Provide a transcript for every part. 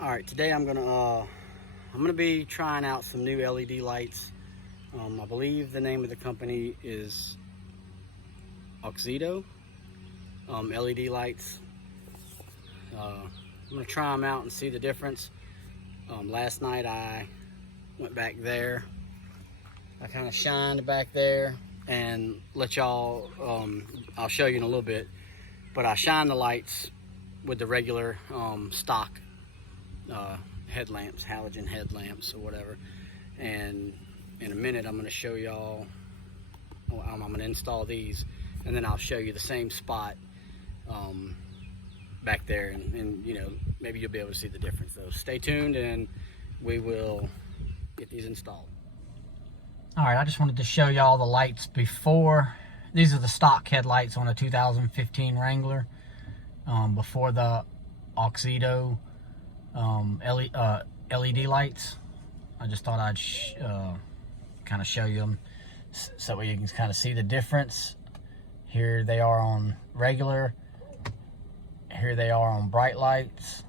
All right, today I'm gonna be trying out some new LED lights. I believe the name of the company is Auxito LED lights. I'm gonna try them out and see the difference. Last night I went back there. I kind of shined back there and let y'all. I'll show you in a little bit, but I shined the lights with the regular stock headlamps, halogen headlamps or whatever. And in a minute I'm going to show y'all, I'm going to install these, and then I'll show you the same spot back there, and you know, maybe you'll be able to see the difference. So stay tuned and we will get these installed. All right, I just wanted to show y'all the lights before. These are the stock headlights on a 2015 Wrangler, before the Auxito LED lights. I just thought I'd kind of show you them so you can kind of see the difference. Here they are on regular. Here they are on bright lights.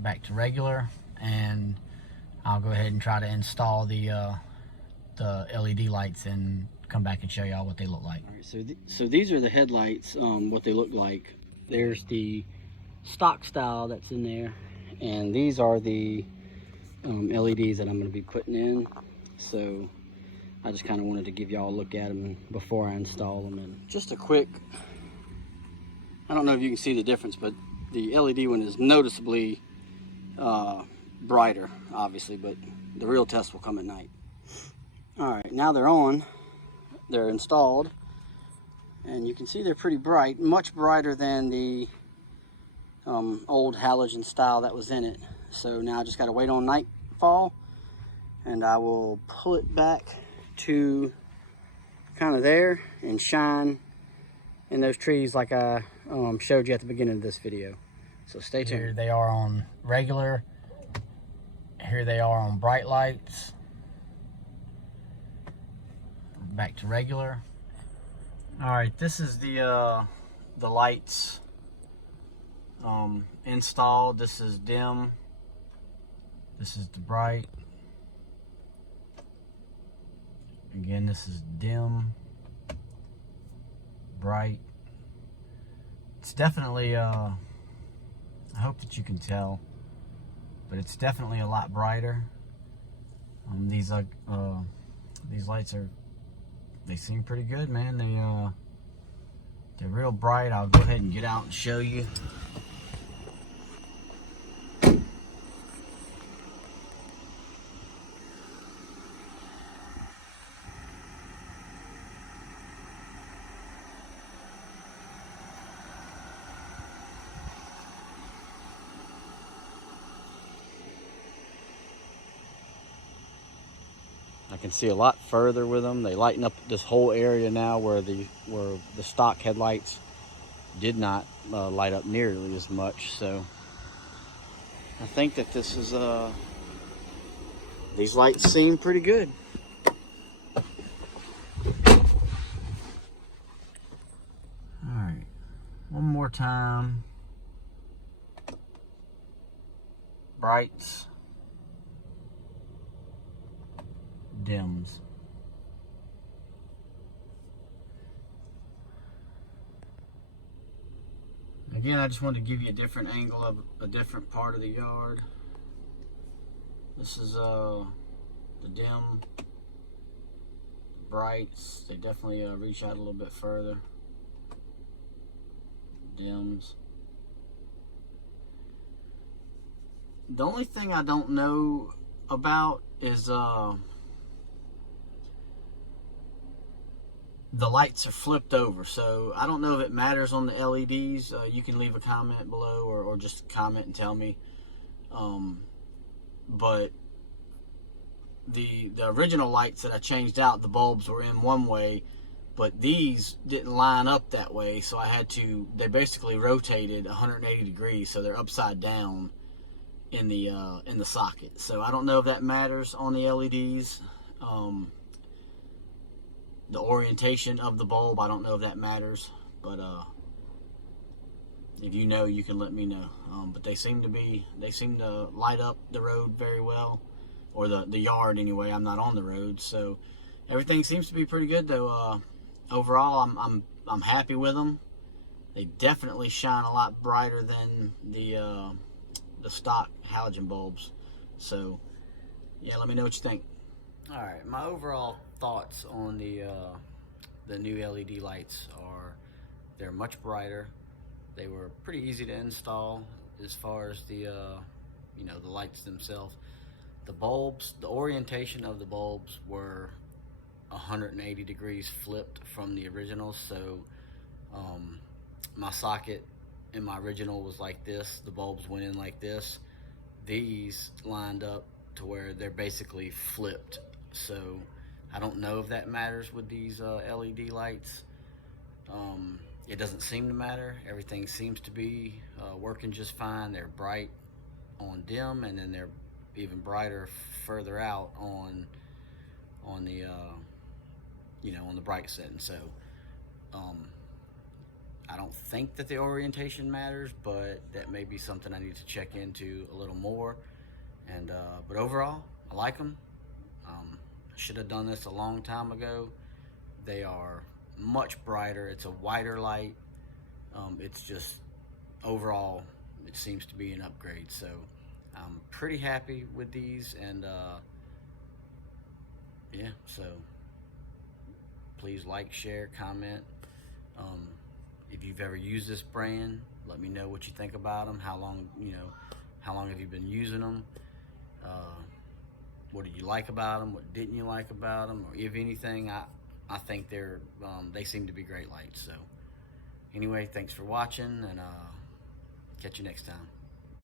Back to regular, and I'll go ahead and try to install the LED lights and come back and show y'all what they look like. All right, so these are the headlights, what they look like. There's the stock style that's in there, and these are the LEDs that I'm going to be putting in. So I just kind of wanted to give y'all a look at them before I install them. And just a quick, I don't know if you can see the difference, but the LED one is noticeably brighter, obviously, but the real test will come at night. All right, now they're on, they're installed, and you can see they're pretty bright, much brighter than the old halogen style that was in it. So now I just got to wait on nightfall, and I will pull it back to kind of there and shine in those trees like I showed you at the beginning of this video. So stay tuned. Here they are on regular. Here they are on bright lights. Back to regular. All right, this is the lights installed. This is dim. This is the bright. Again, this is dim, bright. It's definitely I hope that you can tell, but it's definitely a lot brighter. These lights they seem pretty good, man. They're real bright. I'll go ahead and get out and show you. I can see a lot further with them. They lighten up this whole area now where the stock headlights did not light up nearly as much. So I think that this is these lights seem pretty good. All right, one more time. Brights, dims. Again, I just wanted to give you a different angle of a different part of the yard. This is the dim, the brights. They definitely reach out a little bit further. Dims. The only thing I don't know about is the lights are flipped over, so I don't know if it matters on the LEDs. You can leave a comment below, or just comment and tell me. But the original lights that I changed out, the bulbs were in one way, but these didn't line up that way, so I had to, they basically rotated 180 degrees, so they're upside down in the socket. So I don't know if that matters on the LEDs. The orientation of the bulb, I don't know if that matters, but If you know, you can let me know. But they seem to light up the road very well, or the yard anyway. I'm not on the road, so everything seems to be pretty good though. Overall, I'm happy with them. They definitely shine a lot brighter than the stock halogen bulbs. So yeah, let me know what you think. All right, my overall thoughts on the new LED lights are they're much brighter. They were pretty easy to install as far as the the lights themselves. The bulbs, the orientation of the bulbs were 180 degrees flipped from the original. So my socket in my original was like this. The bulbs went in like this. These lined up to where they're basically flipped. So I don't know if that matters with these LED lights. It doesn't seem to matter. Everything seems to be working just fine. They're bright on dim, and then they're even brighter further out on the on the bright setting. So I don't think that the orientation matters, but that may be something I need to check into a little more. And but overall, I like them. I should have done this a long time ago. They are much brighter. It's a wider light. It's just overall, it seems to be an upgrade. So I'm pretty happy with these, and yeah. So please like, share, comment. If you've ever used this brand, let me know what you think about them. How long have you been using them? What did you like about them? What didn't you like about them? Or if anything, I think they seem to be great lights. So anyway, thanks for watching, and catch you next time.